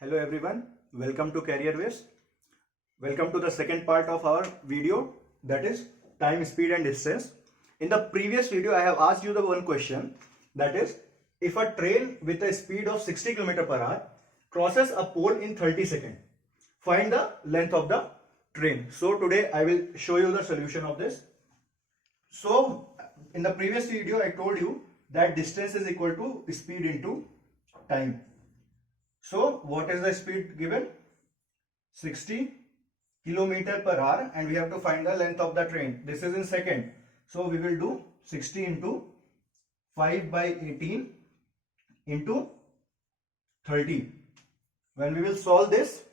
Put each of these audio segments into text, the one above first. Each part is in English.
Hello everyone, welcome to Careerways. Welcome to the second part of our video, that is time, speed and distance. In the previous video I have asked you the one question, that is if a train with a speed of 60 km per hour crosses a pole in 30 seconds, find the length of the train. So today I will show you the solution of this. So in the previous video I told you that distance is equal to speed into time. So what is the speed given? 60 km per hour, and we have to find the length of the train. This is in second. So we will do 60 into 5 by 18 into 30. When we will solve this,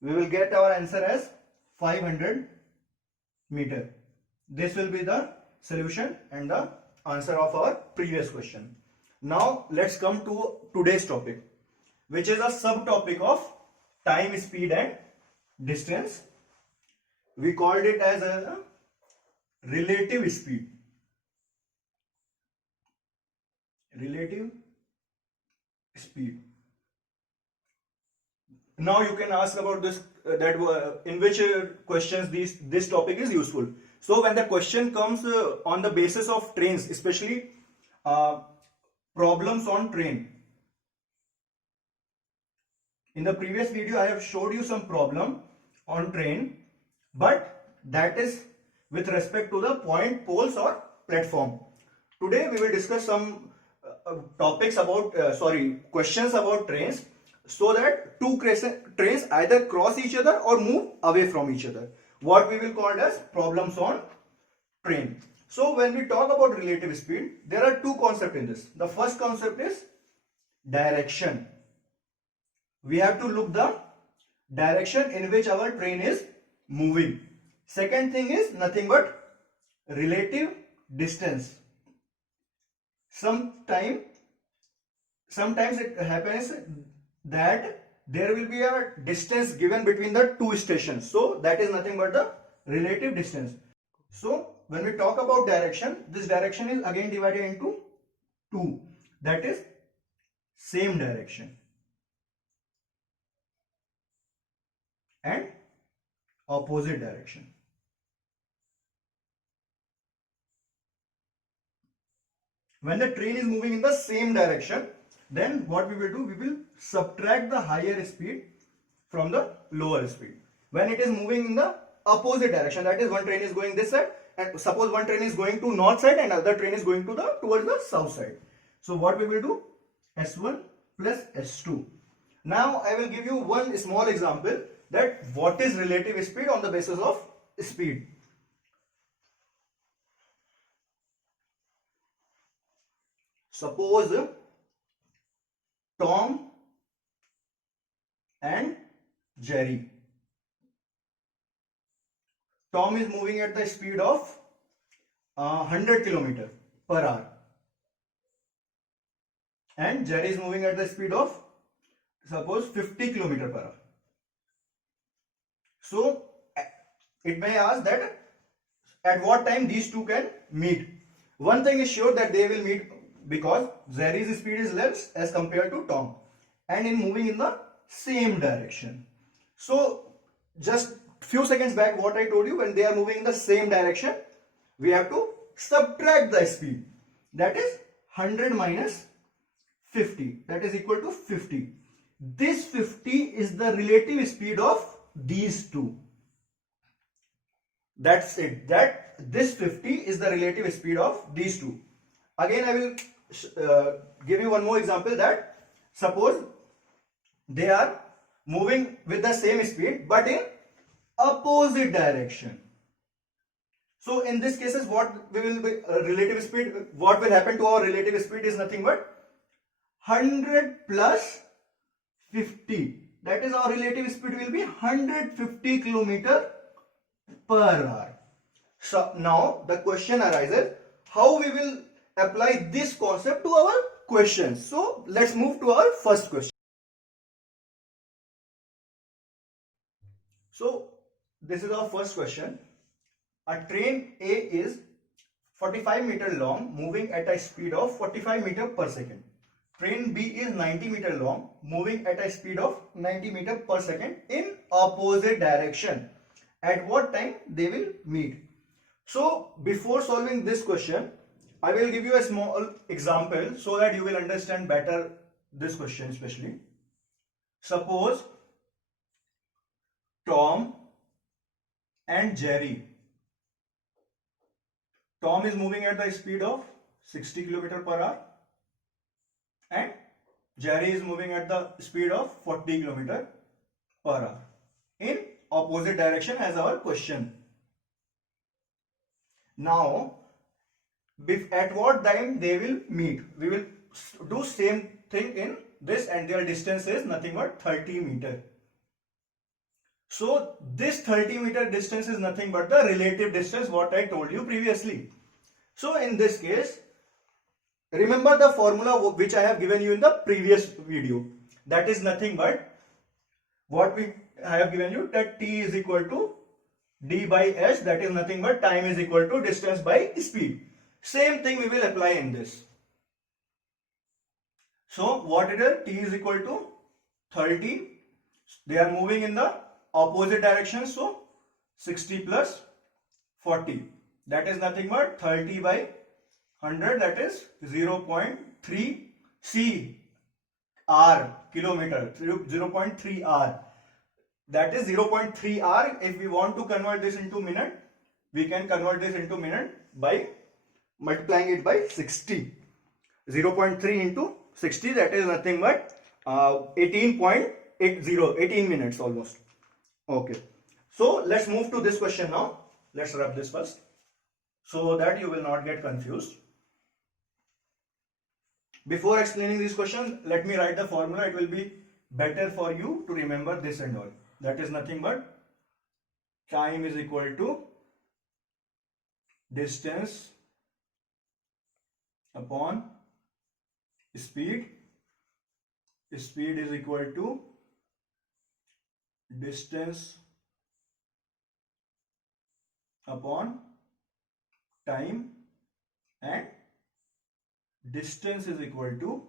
we will get our answer as 500 meter. This will be the solution and the answer of our previous question. Now let's come to today's topic, which is a subtopic of time, speed and distance. We called it as a relative speed. Relative speed. Now you can ask about this in which questions this topic is useful. So when the question comes on the basis of trains, especially problems on train. In the previous video I have showed you some problem on train, but that is with respect to the point, poles or platform. Today we will discuss some topics about questions about trains, so that two trains either cross each other or move away from each other. What we will call as problems on train. So when we talk about relative speed, there are two concepts in this. The first concept is direction. We have to look the direction in which our train is moving. Second thing is nothing but relative distance. Sometimes it happens that there will be a distance given between the two stations. So that is nothing but the relative distance. So when we talk about direction, this direction is again divided into two. That is same direction and opposite direction. When the train is moving in the same direction, then what we will do, we will subtract the higher speed from the lower speed. When it is moving in the opposite direction, that is one train is going this side, and suppose one train is going to north side and other train is going to towards the south side. So what we will do, S1 plus S2. Now I will give you one small example that what is relative speed on the basis of speed. Suppose Tom and Jerry. Tom is moving at the speed of 100 km per hour and Jerry is moving at the speed of suppose 50 km per hour. So it may ask that at what time these two can meet. One thing is sure that they will meet because Jerry's speed is less as compared to Tom and in moving in the same direction. So just few seconds back what I told you, when they are moving in the same direction, we have to subtract the speed. That is 100 minus 50, that is equal to 50. This 50 is the relative speed of these two. That's it, that this 50 is the relative speed of these two. Again I will give you one more example, that suppose they are moving with the same speed but in opposite direction. So in this cases what we will be relative speed, what will happen to our relative speed is nothing but 100 plus 50. That is our relative speed will be 150 km per hour. So now the question arises, how we will apply this concept to our questions. So let's move to our first question. So this is our first question. A train A is 45 meter long, moving at a speed of 45 meter per second. train B is 90 meter long, moving at a speed of 90 meter per second in opposite direction. At what time they will meet? So before solving this question, I will give you a small example so that you will understand better this question especially. Suppose Tom and Jerry. Tom is moving at the speed of 60 km per hour and Jerry is moving at the speed of 40 km per hour in opposite direction as our question. Now, at what time they will meet? We will do same thing in this, and their distance is nothing but 30 meter. So this 30 meter distance is nothing but the relative distance what I told you previously. So in this case, remember the formula which I have given you in the previous video. That is nothing but what I have given you, that T is equal to D by S, that is nothing but time is equal to distance by speed. Same thing we will apply in this. So what it is? T is equal to 30. They are moving in the opposite direction. So 60 plus 40. That is nothing but 30 by 100. That is 0.3 C R kilometer. 0.3 R. That is 0.3 R. If we want to convert this into minute, we can convert this into minute by multiplying it by 60. 0.3 into 60, that is nothing but 18.80, 18 minutes almost. Okay. So let's move to this question now. Let's rub this first so that you will not get confused. Before explaining this question, let me write the formula. It will be better for you to remember this and all. That is nothing but time is equal to distance upon speed. Speed is equal to distance upon time, and distance is equal to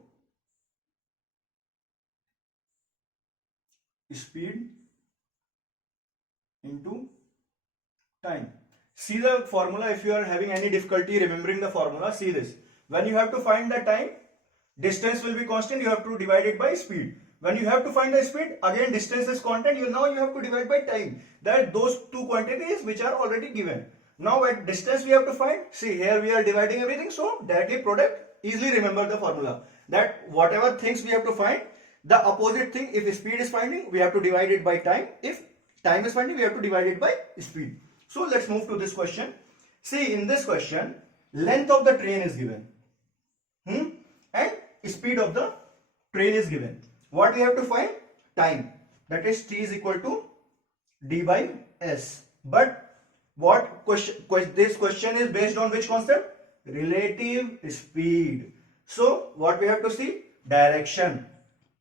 speed into time. See the formula. If you are having any difficulty remembering the formula, see this. When you have to find the time, distance will be constant, you have to divide it by speed. When you have to find the speed, again distance is constant, now you have to divide by time. That those two quantities which are already given. Now at distance we have to find, see here we are dividing everything, so directly product, easily remember the formula. That whatever things we have to find, the opposite thing, if speed is finding, we have to divide it by time. If time is finding, we have to divide it by speed. So let's move to this question. See, in this question, length of the train is given. And speed of the train is given. What we have to find? Time. That is T is equal to D by S. But what question? This question is based on which concept? Relative speed. So what we have to see? Direction.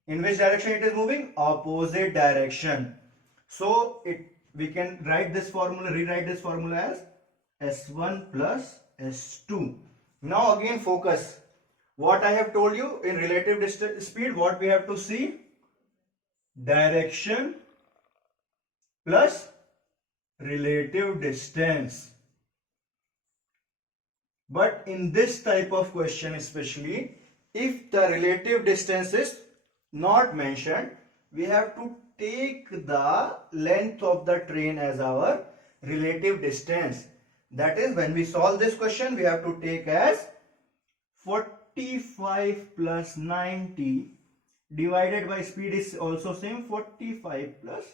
In which direction it is moving? Opposite direction. So we can write this formula, rewrite this formula as S1 plus S2. Now again focus. What I have told you in relative distance speed, what we have to see? Direction plus relative distance. But in this type of question especially, if the relative distance is not mentioned, we have to take the length of the train as our relative distance. That is, when we solve this question, we have to take as 45 plus 90 divided by speed is also same, 45 plus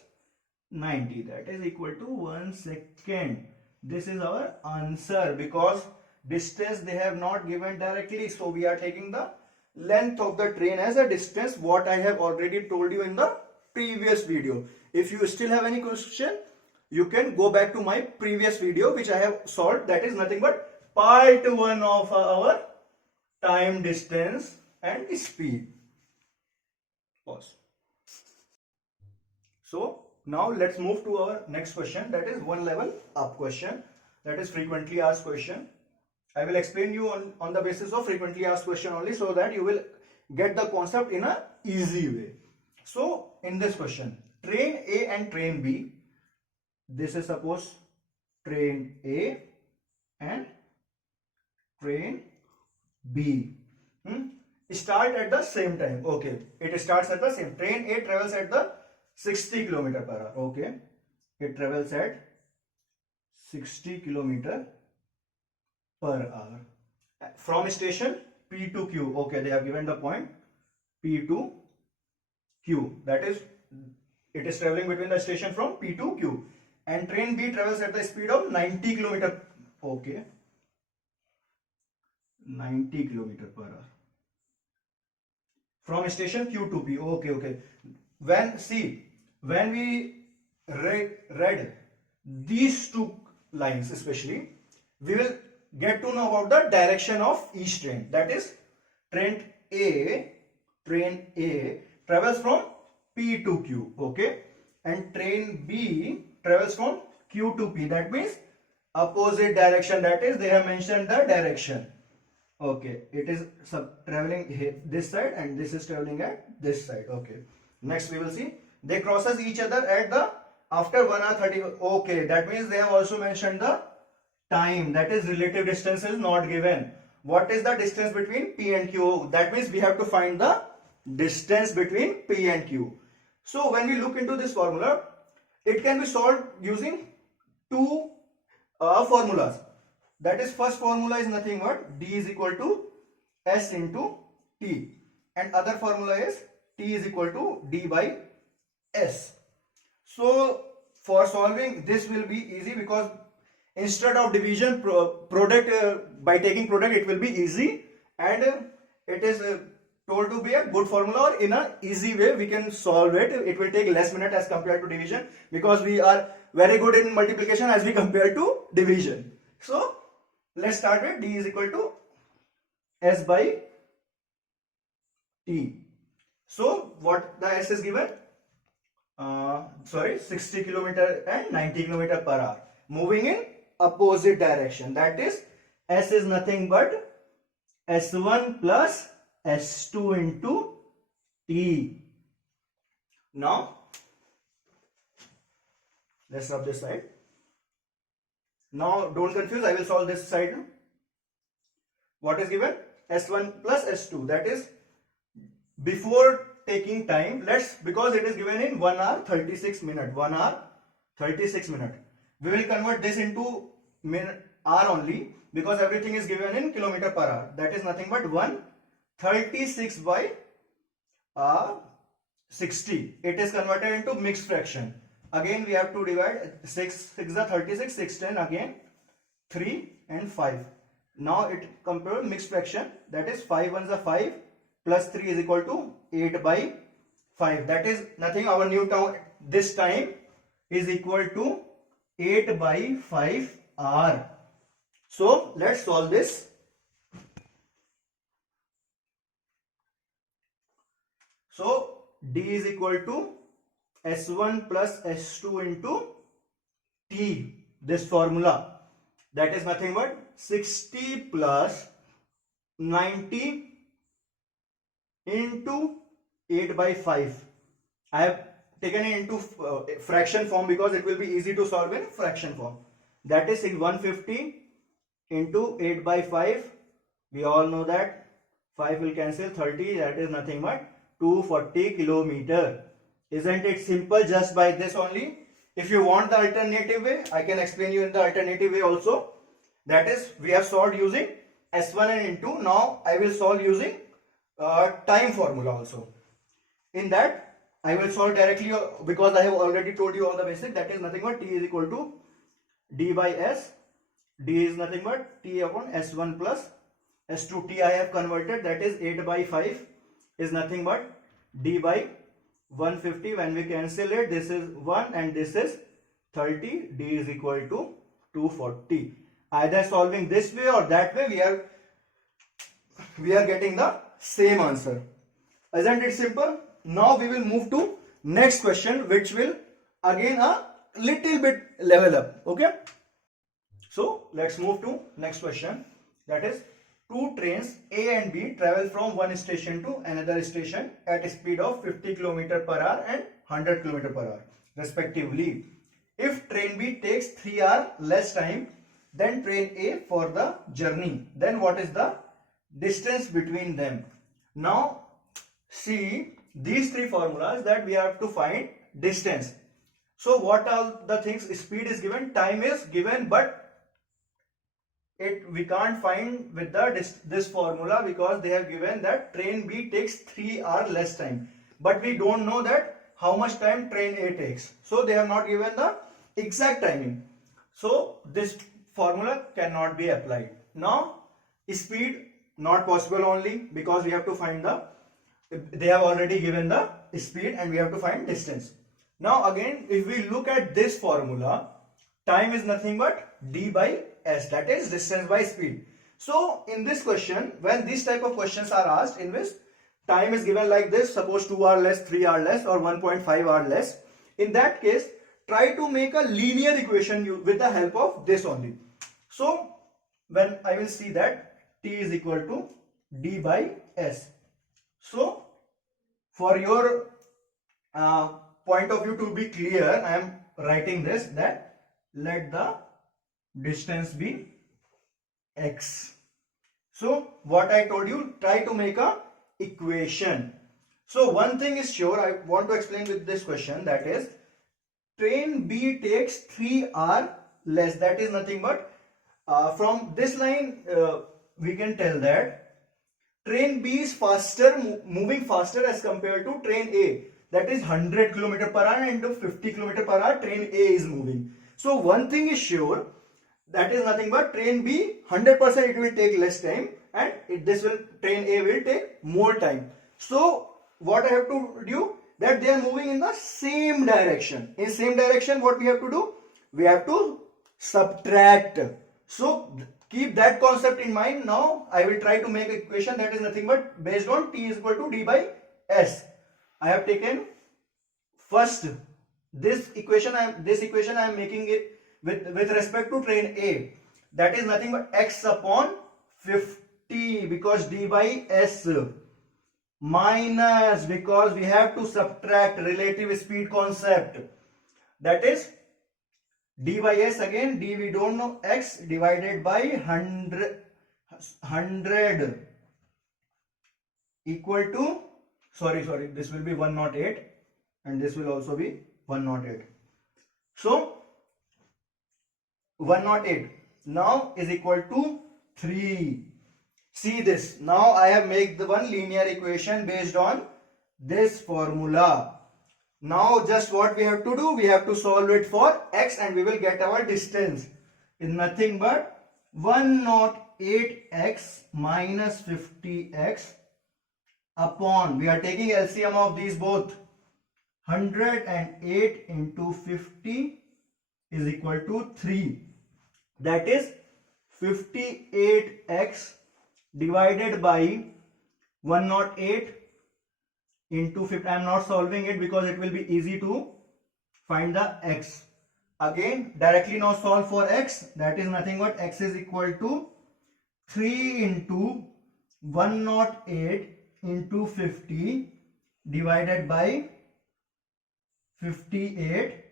90, that is equal to 1 second. This is our answer, because distance they have not given directly, so we are taking the length of the train as a distance, what I have already told you in the previous video. If you still have any question, you can go back to my previous video which I have solved. That is nothing but part 1 of our time, distance and speed. Pause. So now let's move to our next question, that is one level up question, that is frequently asked question. I will explain you on the basis of frequently asked question only, so that you will get the concept in a easy way. So in this question, train A and train B, this is suppose train A and train B. Start at the same time. Okay, it starts at the same. Train A travels at the 60 km per hour. Okay, it travels at 60 km per hour from station P to Q. Okay, they have given the point P to Q. That is, it is traveling between the station from P to Q. And train B travels at the speed of 90 km. Okay, 90 km per hour from station Q to P. Okay. When we read these two lines especially, we will get to know about the direction of each train. That is, train A travels from P to Q. Okay, and train B travels from Q to P. That means opposite direction. That is, they have mentioned the direction. Okay, it is traveling this side and this is traveling at this side. Okay, next we will see they crosses each other at the after 1 hour 30. Okay, that means they have also mentioned the time. That is, relative distance is not given. What is the distance between P and Q? That means we have to find the distance between P and Q. So when we look into this formula, it can be solved using two formulas. That is, first formula is nothing but D is equal to S into T, and other formula is T is equal to D by S. So for solving this will be easy, because instead of division product by taking product, it will be easy, and it is told to be a good formula, or in a easy way we can solve it. It will take less minute as compared to division, because we are very good in multiplication as we compare to division. So let's start with D is equal to S by T. So what the S is given? 60 km and 90 km per hour, moving in opposite direction. That is, S is nothing but S1 plus S2 into T. Now let's rub this side. Now don't confuse, I will solve this side. What is given? S1 plus S2. That is, before taking time, because it is given in 1 hour 36 minutes. 1 hour 36 minutes. We will convert this into hour only, because everything is given in kilometer per hour. That is nothing but 136 by 60. It is converted into mixed fraction. Again we have to divide. 6 is 36, 6 10 again 3 and 5. Now it compares mixed fraction. That is, 5 ones are 5 plus 3 is equal to 8 by 5. That is nothing, our new term this time is equal to 8 by 5 R. So let's solve this. So D is equal to S1 plus S2 into T, this formula. That is nothing but 60 plus 90 into 8 by 5. I have taken it into fraction form because it will be easy to solve in fraction form. That is 150 into 8 by 5. We all know that 5 will cancel, 30. That is nothing but 240 kilometer. Isn't it simple just by this only? If you want the alternative way, I can explain you in the alternative way also. That is, we have solved using S1 and N2. Now I will solve using time formula also. In that I will solve directly, because I have already told you all the basic. That is nothing but T is equal to D by S. D is nothing but T upon S1 plus S2. T I have converted. That is 8 by 5 is nothing but D by 150. When we cancel it, this is 1 and this is 30. D is equal to 240. Either solving this way or that way, we are getting the same answer. Isn't it simple? Now we will move to next question, which will again a little bit level up. Okay, so let's move to next question. That is, two trains A and B travel from one station to another station at a speed of 50 km per hour and 100 km per hour respectively. If train B takes 3 hours less time than train A for the journey, then what is the distance between them? Now see these three formulas that we have to find distance. So what are the things? Speed is given, time is given, but we can't find with this formula because they have given that train B takes 3 hours less time, but we don't know that how much time train A takes. So they have not given the exact timing. So this formula cannot be applied. Now speed not possible only because we have to find they have already given the speed and we have to find distance. Now again, if we look at this formula, time is nothing but d by s, that is distance by speed. So in this question, when these type of questions are asked in which time is given like this, suppose 2 hours less, 3 hours less or 1.5 hours less, in that case try to make a linear equation with the help of this only. So when I will see that t is equal to d by s. So for your point of view to be clear, I am writing this, that let the distance be x. So what I told you, try to make a equation. So one thing is sure, I want to explain with this question, that is train B takes 3 hours less. That is nothing but from this line we can tell that train B is faster, moving faster as compared to train A. That is 100 km per hour and 50 km per hour train A is moving. So one thing is sure, that is nothing but train B 100% it will take less time and train A will take more time. So what I have to do, that they are moving in the same direction. In same direction, what we have to do? We have to subtract. So keep that concept in mind. Now I will try to make an equation that is nothing but based on t is equal to d by s. I have taken first this equation I am making it with respect to train A. That is nothing but x upon 50 because d by s, minus because we have to subtract relative speed concept, that is d by s, again d we don't know, x divided by 100 equal to, sorry, this will be 108 and this will also be 108. So 108 now is equal to 3. See this, now I have made the one linear equation based on this formula. Now just what we have to do, we have to solve it for x and we will get our distance. Is nothing but 108x minus 50x upon, we are taking LCM of these both, 108 into 50 is equal to 3. That is 58x divided by 108 into 50. I am not solving it because it will be easy to find the x. Again directly now solve for x, that is nothing but x is equal to 3 into 108 into 50 divided by 58.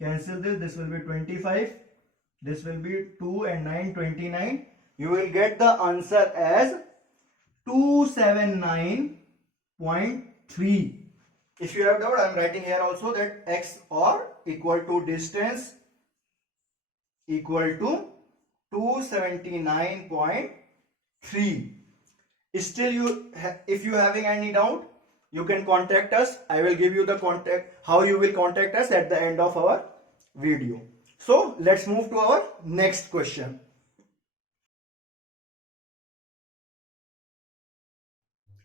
Cancel this will be 25, this will be 2 and 9, 29. You will get the answer as 279.3. If you have doubt, I am writing here also that x or equal to distance equal to 279.3. Still if you having any doubt, you can contact us. I will give you the contact, how you will contact us at the end of our video. So let's move to our next question.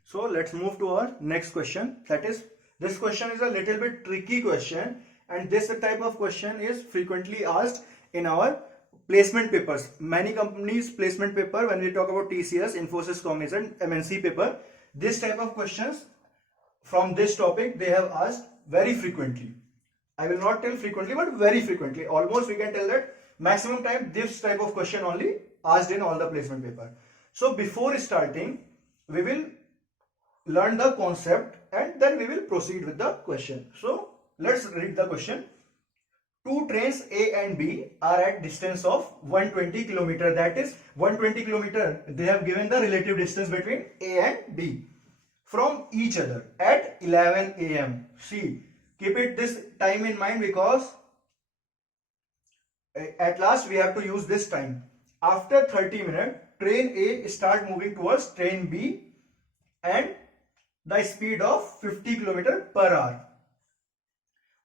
So let's move to our next question. That is, this question is a little bit tricky question and this type of question is frequently asked in our placement papers. Many companies placement paper, when we talk about TCS, Infosys, Cognizant, MNC paper, this type of questions from this topic they have asked very frequently. I will not tell frequently but very frequently. Almost we can tell that maximum time this type of question only asked in all the placement paper. So before starting, we will learn the concept and then we will proceed with the question. So let's read the question. Two trains A and B are at distance of 120 km. That is 120 km. They have given the relative distance between A and B from each other at 11 a.m. See, keep it this time in mind because at last we have to use this time. After 30 minutes, train A start moving towards train B and the speed of 50 km per hour.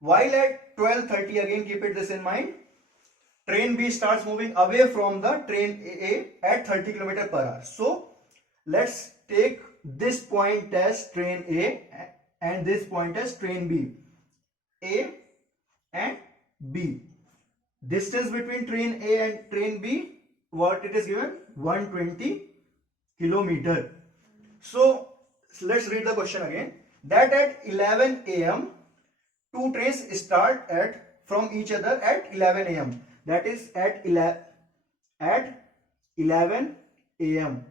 While at 12:30, again keep it this in mind, train B starts moving away from the train A at 30 km per hour. So let's take this point as train A and this point as train B. A and B. Distance between train A and train B, what it is given? 120 km. So let's read the question again. That at 11 a.m. two trains start from each other at 11 a.m. That is at 11 a.m.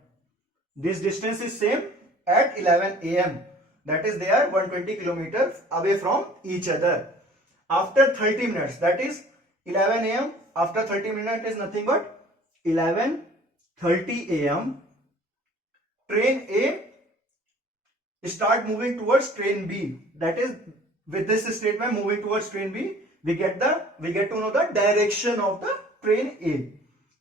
This distance is same at 11 a.m. That is they are 120 kilometers away from each other. After 30 minutes, that is 11 a.m. After 30 minutes is nothing but 11:30 a.m. Train A start moving towards train B. That is, with this statement moving towards train B, we get to know the direction of the train A.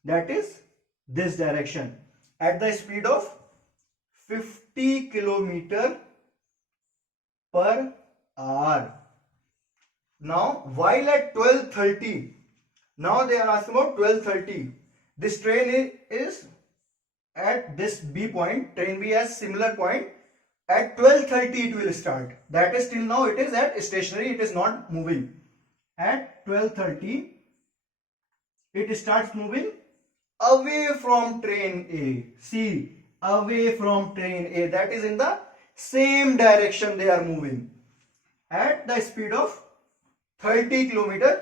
That is this direction at the speed of 50 km per hour. Now, while at 12:30, now they are asking about 12:30. This train is at this B point. Train B has similar point. At 12:30 it will start. That is, till now it is at stationary, it is not moving. At 12:30 it starts moving away from train A. See, away from train A. That is in the same direction they are moving at the speed of 30 km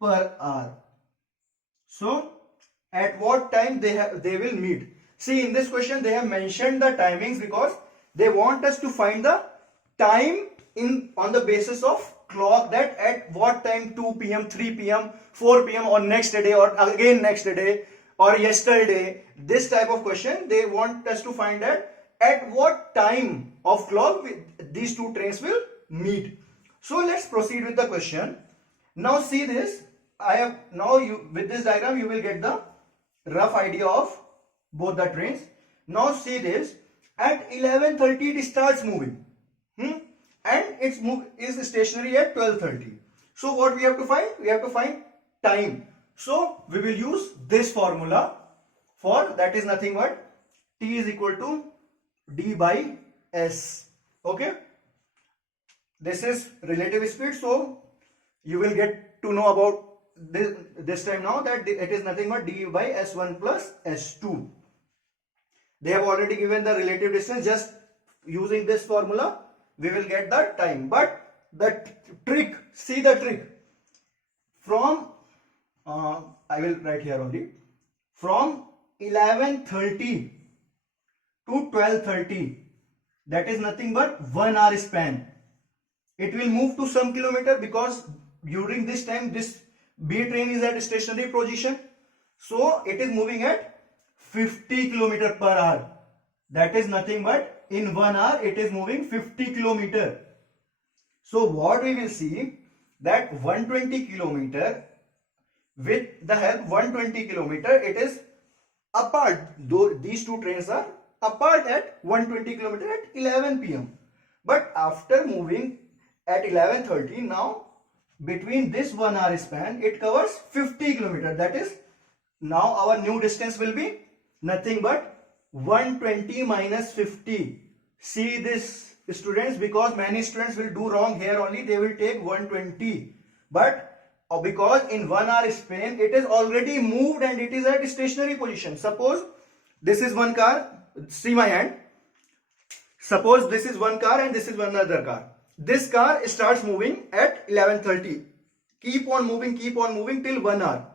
per hour. So at what time they will meet? See, in this question they have mentioned the timings because they want us to find the time on the basis of clock, that at what time 2 p.m., 3 p.m., 4 p.m. or next day or again next day or yesterday. This type of question they want us to find at what time of clock these two trains will meet. So let's proceed with the question. Now see this. With this diagram you will get the rough idea of both the trains. Now see this. At 11:30 it starts moving, and is stationary at 12:30. So what we have to find? We have to find time. So we will use this formula for, that is nothing but T is equal to D by S. Okay. This is relative speed. So you will get to know about this time now that it is nothing but D by S1 plus S2. They have already given the relative distance. Just using this formula, we will get the time. But the trick, see the trick. From, I will write here only. From 11:30 to 12:30, that is nothing but 1 hour span. It will move to some kilometer because during this time, this B train is at stationary position. So it is moving at 50 km per hour. That is nothing but in 1 hour it is moving 50 km. So what we will see, that 120 km, with the help 120 km, it is apart. Though these two trains are apart at 120 km at 11 p.m. But after moving at 11:30, now between this 1 hour span it covers 50 km. That is, now our new distance will be nothing but 120 minus 50. See this, students, because many students will do wrong here only. They will take 120. But because in 1 hour span it is already moved and it is at stationary position. Suppose this is one car. See my hand. Suppose this is one car and this is one other car. This car starts moving at 11:30. Keep on moving till 1 hour.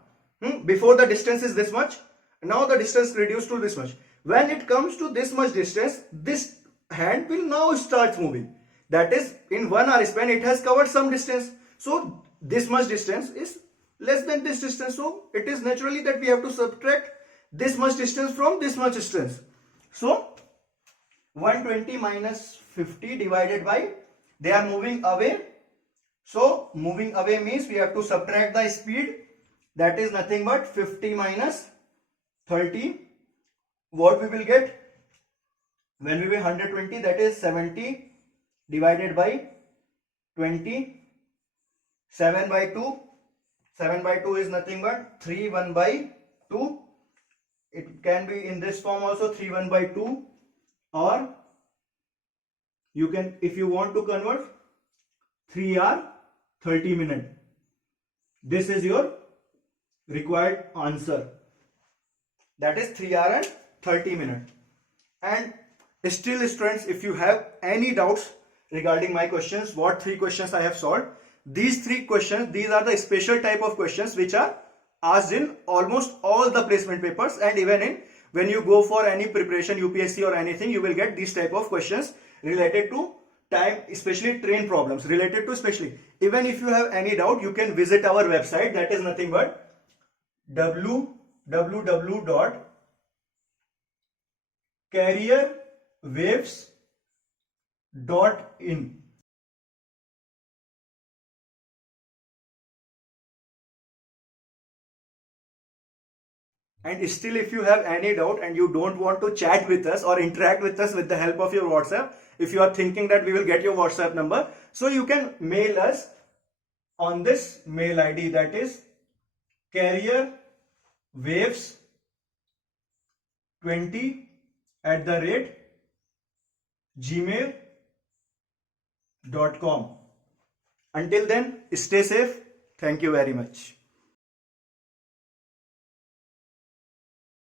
Before the distance is this much. Now the distance reduced to this much. When it comes to this much distance, this hand will now start moving. That is, in 1 hour span, it has covered some distance. So this much distance is less than this distance. So it is naturally that we have to subtract this much distance from this much distance. So 120 minus 50 divided by, they are moving away. So moving away means we have to subtract the speed. That is nothing but 50 minus 30. What we will get? When we will 120, that is 70 divided by 20. 7 by 2. 7 by 2 is nothing but 3 1 by 2. It can be in this form also, 3 1 by 2, or you can, if you want to convert, 3 hour 30 minute. This is your required answer. That is 3 hour and 30 minute. And still, students, if you have any doubts regarding my questions, what 3 questions I have solved, these 3 questions, these are the special type of questions which are asked in almost all the placement papers, and even in when you go for any preparation, UPSC or anything, you will get these type of questions related to time, especially train problems related to, especially. Even if you have any doubt, you can visit our website. That is nothing but www.careerwaves.in. And still, if you have any doubt and you don't want to chat with us or interact with us with the help of your WhatsApp, if you are thinking that we will get your WhatsApp number, so you can mail us on this mail ID, that is careerwaves20@gmail.com. Until then, stay safe. Thank you very much.